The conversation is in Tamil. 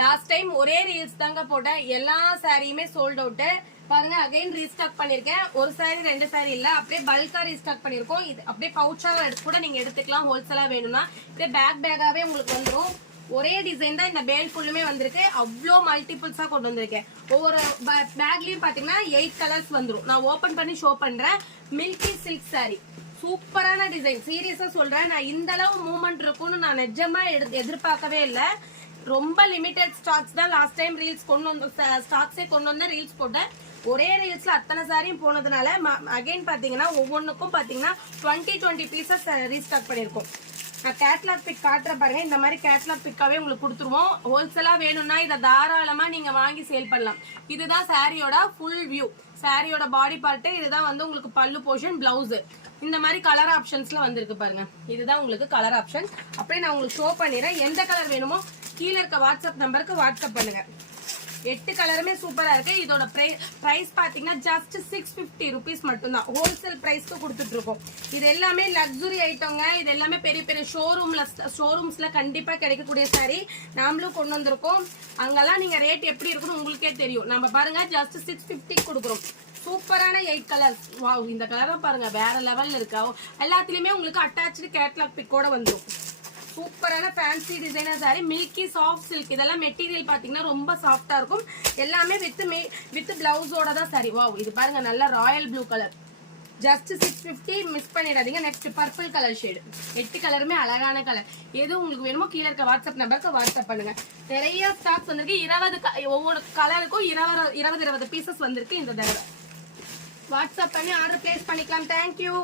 லாஸ்ட் டைம் ஒரே ரீல்ஸ் தாங்க போட்டேன், எல்லா சாரியுமே சோல்ட் அவுட். பாருங்க அகைன் ரீஸ்டாக் பண்ணிருக்கேன். ஒரு சாரி 2 சாரி இல்ல, அப்படியே பல்கா ரீஸ்டாக் பண்ணிருக்கோம். இது அப்படியே பவுச்சா கூட நீங்க எடுத்துக்கலாம், ஹோல்சேலா வேணும்னா. இதே பேக்காவே உங்களுக்கு வந்துடும். ஒரே டிசைன் தான் இந்த பேல் ஃபுல்லுமே வந்திருக்கு. அவ்வளோ மல்டிபிள்ஸா கொண்டு வந்திருக்கேன். ஒவ்வொரு பேக்லயும் பாத்தீங்கன்னா 8 கலர்ஸ் வந்துடும். நான் ஓபன் பண்ணி ஷோ பண்றேன். மில்கி சில்க் சாரி, சூப்பரான டிசைன். சீரியஸா சொல்றேன், நான் இந்த அளவு மூவ்மெண்ட் இருக்கும்னு நான் நிஜமா எதிர்பார்க்கவே இல்லை. ரொம்ப லிமிடெட் ஸ்டாக்ஸ் தான். லாஸ்ட் டைம் ரீல்ஸ் கொண்டு வந்து ஸ்டாக்ஸே கொண்டு வந்த ரீல்ஸ் போட்டேன். ஒரே ரீல்ஸ்ல அத்தனை சாரியும் போனதுனால அகைன் பாத்தீங்கன்னா ஒவ்வொன்றுக்கும் பாத்தீங்கன்னா 20 பீசஸ் ரீஸ்டாக் பண்ணிருக்கோம். நான் கேட்லாக் பிக் காட்டுற பாருங்க. இந்த மாதிரி கேட்லாக் பிக்காவே உங்களுக்கு கொடுத்துருவோம். ஹோல்சேலா வேணும்னா இதை தாராளமா நீங்க வாங்கி சேல் பண்ணலாம். இதுதான் சாரியோட ஃபுல் வியூ. சாரியோட பாடி பார்ட் இதுதான் வந்து உங்களுக்கு பல்லு போர்ஷன், பிளவுஸ். இந்த மாதிரி கலர் ஆப்ஷன்ஸ்ல வந்திருக்கு பாருங்க. இதுதான் உங்களுக்கு கலர் ஆப்ஷன். அப்படியே நான் உங்களுக்கு ஷோ பண்ணிடுறேன். எந்த கலர் வேணுமோ கீழே இருக்க வாட்ஸ்அப் நம்பருக்கு வாட்ஸ்அப் பண்ணுங்க. 8 கலருமே சூப்பரா இருக்கு. இதோட பிரைஸ் பாத்தீங்கன்னா ஜஸ்ட் 650 rupees மட்டும்தான். ஹோல்சேல் பிரைஸ்க்கு கொடுத்துட்டு இருக்கோம். இது எல்லாமே லக்ஸுரி ஐட்டங்க. இது எல்லாமே பெரிய பெரிய ஷோரூம்ஸ்ல கண்டிப்பா கிடைக்கக்கூடிய சாரி நாமளும் கொண்டு வந்திருக்கோம். அங்கெல்லாம் நீங்க ரேட் எப்படி இருக்குன்னு உங்களுக்கே தெரியும். நம்ம பாருங்க ஜஸ்ட் 650 கொடுக்குறோம். சூப்பரான 8 கலர்ஸ். வாவ், இந்த கலரை பாருங்க, வேற லெவல்ல இருக்கா. எல்லாத்துலயுமே உங்களுக்கு அட்டாச்சு கேட்லாக் பிக்கோட வந்துடும். சூப்பரான fancy designer sorry, milky soft silk. இதெல்லாம் மெட்டீரியல் பாத்தீங்கன்னா ரொம்ப சாஃப்டா இருக்கும். எல்லாமே வித் பிளவுஸோட தான் சாரி. வாவ், இது பாருங்க நல்ல royal blue colour. Just 650. Miss பண்ணிடாதீங்க. Next purple colour shade. 8 கலருமே அழகான கலர். எது உங்களுக்கு வேணுமோ கீழே இருக்க வாட்ஸ்அப் நம்பருக்கு வாட்ஸ்அப் பண்ணுங்க. நிறைய ஸ்டாக்ஸ் வந்திருக்கு. 20 ஒவ்வொரு கலருக்கும் 20 பீசஸ் வந்திருக்கு. இந்த தடவை வாட்ஸ்அப் பண்ணி ஆர்டர் பிளேஸ் பண்ணிக்கலாம். தேங்க்யூ.